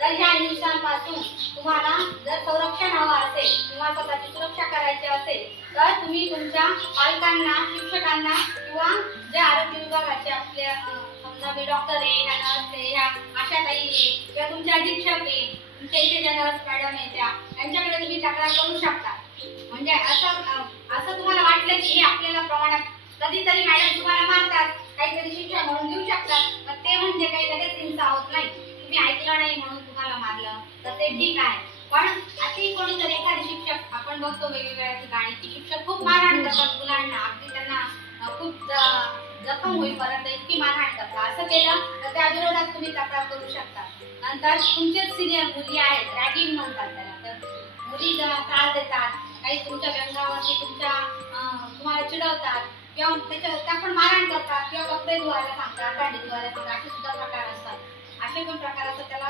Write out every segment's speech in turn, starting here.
तर ह्या हिंसांपासून तुम्हाला जर संरक्षण हवं असेल किंवा स्वतःची सुरक्षा करायची असेल तर तुम्ही तुमच्या पालकांना, शिक्षकांना किंवा जे आरोग्य विभागाचे आपल्या समजा मी डॉक्टर आहे, ह्या नर्स आहे, ह्या आशाताई आहे किंवा तुमचे अधीक्षक आहे, तुमच्या इथे ज्या नर्स मॅडम आहे त्यांच्याकडे तुम्ही तक्रार करू शकता. म्हणजे असं तुम्हाला वाटलं की हे आपल्याला प्रमाणात कधीतरी मॅडम तुम्हाला मारतात, काहीतरी शिक्षा म्हणून देऊ शकतात, पण ते म्हणजे काही लगेच हिंसा होत नाही. तुम्ही ऐकलं नाही म्हणून तुम्हाला मारलं तर ते ठीक आहे, पण अति कोणीतरी एखादी शिक्षक आपण बघतो वेगवेगळ्या ठिकाणी की शिक्षक खूप मारहाण करतात मुलांना, अगदी त्यांना खूप जखम होईपर्यंत इतकी मारहाण करतात. असं केलं तर त्या विरोधात तुम्ही तक्रार करू शकता. नंतर तुमचेच सिनियर मुली आहेत, रॅगिंग म्हणतात त्याला, तर मुली त्रास देतात, काही तुमच्या व्यंगावरती तुम्हाला चिडवतात किंवा त्या पण मारहाण करतात किंवा कपडे धुवायला सांगतात, भांडी धुवायला सांगतात, असे सुद्धा प्रकार असतात. असे पण प्रकार असतात, त्याला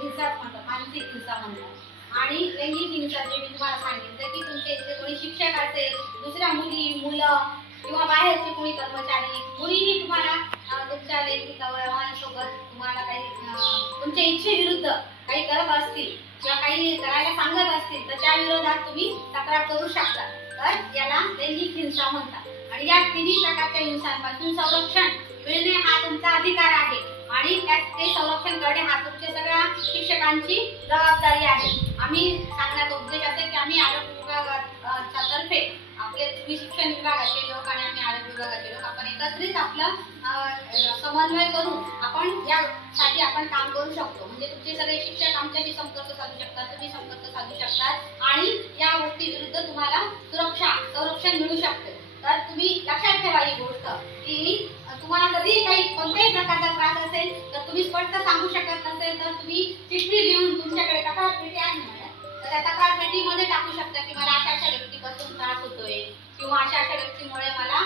हिंसाच म्हणतात, मानसिक हिंसा म्हणतात. आणि लैंगिक हिंसा जे मी तुम्हाला सांगितलं की तुमच्या इथे कोणी शिक्षक असेल, दुसऱ्या मुलं किंवा बाहेरचे कोणी कर्मचारी, मुलींनी तुम्हाला तुमच्या लैंगिक अवयवांसोबत तुम्हाला काही तुमच्या इच्छेविरुद्ध काही करत असतील किंवा काही करायला सांगत असतील तर त्या विरोधात तुम्ही तक्रार करू शकता. तर याला लैंगिक हिंसा म्हणतात. आणि या तिन्ही प्रकारच्या हिंसांपासून संरक्षण मिळणे हा तुमचा अधिकार आहे आणि ते संरक्षण करणे हा तुमच्या सगळ्या शिक्षकांची जबाबदारी आहे. आम्ही सांगण्याचा उद्देश असेल की आम्ही आरोग्य विभागाच्या तर्फे आपले तुम्ही शिक्षण विभागाचे लोक आणि आम्ही आरोग्य विभागाचे लोक आपण एकत्रित आपलं समन्वय करून आपण यासाठी आपण काम करू शकतो. म्हणजे तुमचे सगळे शिक्षक आमच्याशी संपर्क साधू शकतात, तुम्ही संपर्क साधू शकतात आणि या गोष्टी विरुद्ध तुम्हाला संरक्षण मिळू शकते. तर तुम्ही लक्षात ठेवा ही गोष्ट की तुम्हाला कधी काही कोणत्याही प्रकारचा त्रास असेल तर तुम्ही स्पष्ट सांगू शकत नसेल तर तुम्ही चिठ्ठी लिहून तुमच्याकडे तक्रार पेटी आहे ना, तर त्या तक्रार पेटीमध्ये टाकू शकता की मला अशा व्यक्तीपासून त्रास होतोय किंवा अशा व्यक्तीमुळे मला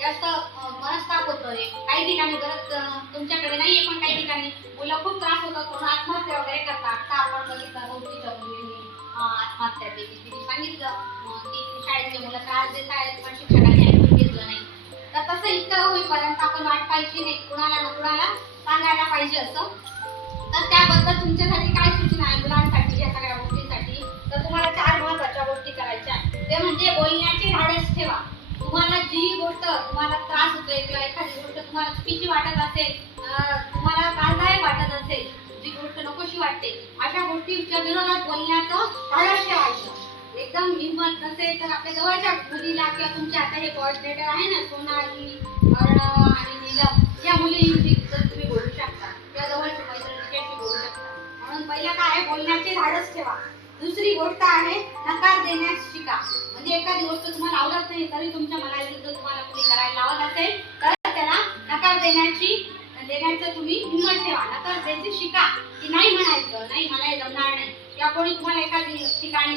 जास्त मनस्ताप होतोय. काही ठिकाणी गरज तुमच्याकडे नाहीये पण काही ठिकाणी मुलं खूप त्रास होतात, कोण आत्महत्या वगैरे करतात. आता आपण बघितलं गौरीच्या मुलींनी आत्महत्या केली, तिने सांगितलं की शाळेतले मुलं त्रास देत आहेत पण शिक्षकांनी ऐकून घेतलं नाही. तर तसं इतकं होईपर्यंत आपण वाट पाहिजे नाही, कुणाला ना कुणाला सांगायला पाहिजे असं. तर त्याबद्दल तुमच्यासाठी काय सूचना आहे मुलांसाठी या सगळ्या गोष्टींसाठी? तर तुम्हाला 4 महत्त्वाच्या गोष्टी करायच्या आहेत. ते म्हणजे बोलण्याचे धाडस ठेवा. तुम्हाला जी गोष्ट तुम्हाला त्रास होतोय किंवा एखादी गोष्ट तुम्हाला चुकीची वाटत असेल, तुम्हाला त्रासदायक वाटत असेल, जी गोष्ट नकोशी वाटते, अशा गोष्टीच्या विरोधात बोलण्याचं धाडस ठेवायचं. एकदम हिंमत नसेल तर आपल्या जवळच्या मुलीला किंवा तुमच्या आता हे कोऑर्डिनेटर आहे ना सोनाली, अर्णव आणि नीलम, या मुलींशी तुम्ही बोलू शकता किंवा जवळच्या मैत्रिणीशी बोलू शकता. म्हणून पहिलं काय आहे, बोलण्याचे धाडस ठेवा. दुसरी गोष्ट आहे नकार देण्यास शिका. म्हणजे एखादी गोष्ट तुम्हाला आवडत नाही तरी तुमच्या मनाविरुद्ध तुम्हाला कोणी करायला लावत असेल तर त्याला नकार देण्याचं तुम्ही हिंमत ठेवा. नकार द्यायची शिका की नाही म्हणायचं, नाही मला हे जमणार नाही. किंवा कोणी तुम्हाला एखादी ठिकाणी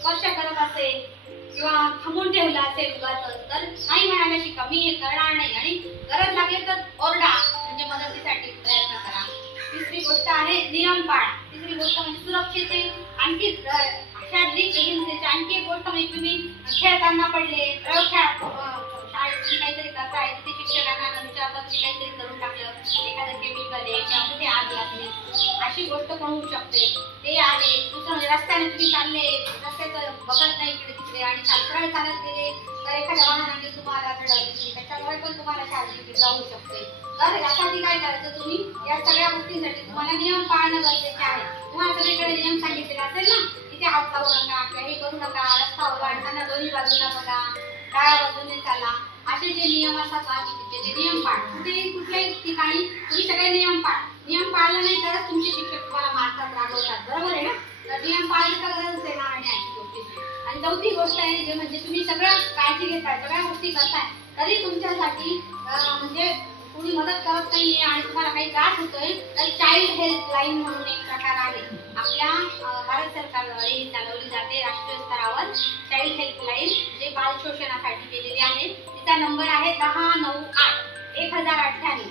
स्पर्श करत असेल किंवा थांबून ठेवलं असेल तर नाही म्हणायला शिका, मी हे करणार नाही. आणि गरज लागली तर ओरडा, म्हणजे मदतीसाठी प्रयत्न करा. तिसरी गोष्ट आहे नियम पाळा. तिसरी गोष्ट म्हणजे सुरक्षेचे आणखी शारीरिक हिंसेचे आणखी एक गोष्ट म्हणजे तुम्ही खेळताना पडले, शाळेत तुम्ही काहीतरी करताय, ते शिक्षकांना विचारता तुम्ही काहीतरी करून टाकलं, एखादं केमिकल आहे किंवा कुठे आग लागली, अशी गोष्ट पण होऊ शकते. ते आहे. दुसरं म्हणजे रस्त्याने तुम्ही चालले, रस्त्याचं बघत नाही इकडे तिकडे आणि सरळ चालत गेले तर एखाद्या वाहनाने तुम्हाला धडकली, त्याच्यामुळे पण तुम्हाला शारीरिक इजा होऊ शकते. तर यासाठी काय करायचं, तुम्ही या सगळ्या गोष्टींसाठी तुम्हाला नियम पाळणं गरजेचे आहे. तुम्हाला सगळीकडे नियम सांगितलेले असेल ना, इथे हात लावू नका किंवा हे करू नका, रस्ता ओलांडताना दोन्ही बाजूला बघा, डाव्या बाजूने चाला, असे जे नियम असतात वाहतुकीचे ते नियम पाळा. कुठल्याही ठिकाणी तुम्ही सगळे नियम पाळा. नियम पाळले नाही तरच तुमचे शिक्षक तुम्हाला मारतात, रागवतात, बरोबर आहे ना? तर नियम पाळले तर गरजच येणार नाही अशी गोष्टीची. आणि चौथी गोष्ट आहे जे म्हणजे तुम्ही सगळं काळजी घेताय, सगळ्या गोष्टी करताय तरी तुमच्यासाठी म्हणजे कोणी मदत करत नाहीये आणि तुम्हाला काही त्रास होतोय तर चाइल्ड हेल्प लाईन म्हणून एक प्रकार आहे. आपल्या भारत सरकारद्वारे ही चालवली जाते राष्ट्रीय स्तरावर चाइल्ड हेल्प लाईन, जे बाल शोषणासाठी केलेली आहे. तिचा नंबर आहे 1098 1098.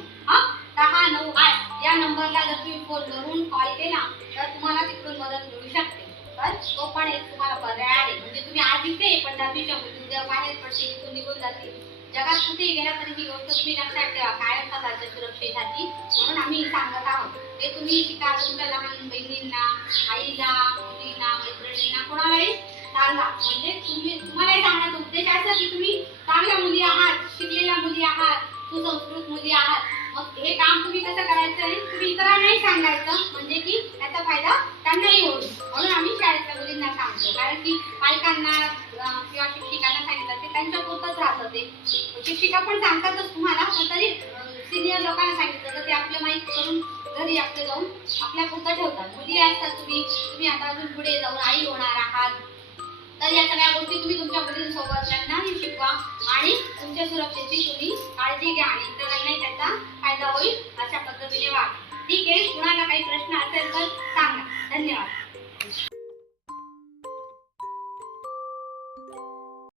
1098 या नंबरला जर तुम्ही फोन करून कॉल केला तर तुम्हाला तिकडून मदत मिळू शकते. तर तो पण एक तुम्हाला पर्याय आहे. म्हणजे तुम्ही आज इथे पण 10वीच्या मुली बाहेर पडतील, इथून निघून जातील, जगात कुठेही गेला तरी ही गोष्ट तुम्ही लक्षात ठेवा कायम स्वतःच्या सुरक्षेसाठी. म्हणून आम्ही सांगत आहोत ते तुम्ही तुम्ही शिका. तुमच्या लहान बहिणींना, आईला, मुलींना, मैत्रिणींना, कोणालाही सांगा. म्हणजे तुम्हालाही सांगण्याचा उद्देश असा की तुम्ही चांगल्या मुली आहात, शिकलेल्या मुली आहात, सुसंस्कृत मुली आहात. मग हे काम तुम्ही कसं करायचं आहे, तुम्ही इतरांनाही सांगायचं, म्हणजे की त्याचा फायदा त्यांनाही होईल. म्हणून आम्ही शाळेतल्या मुलींना सांगतो. कारण की पालकांना किंवा शिक्षिकांना सांगितलं ते त्यांच्या पुरतच राहतं. ते शिक्षिका पण सांगतातच तुम्हाला, पण तरी सिनियर लोकांना सांगितलं तर ते आपलं माहीत करून घरी आपलं जाऊन आपल्या पुरतं ठेवतात. मुली असतात, तुम्ही आता अजून पुढे जाऊन आई होणार आहात, तर या सगळ्या गोष्टी तुम्ही तुमच्या मुलींसोबत त्यांनाही शिकवा आणि तुमच्या सुरक्षेची तुम्ही काळजी घ्या आणि इतरांनाही त्याचा फायदा होईल अशा पद्धतीने वागा. ठीक आहे, कुणाला काही प्रश्न असेल तर सांगा. धन्यवाद.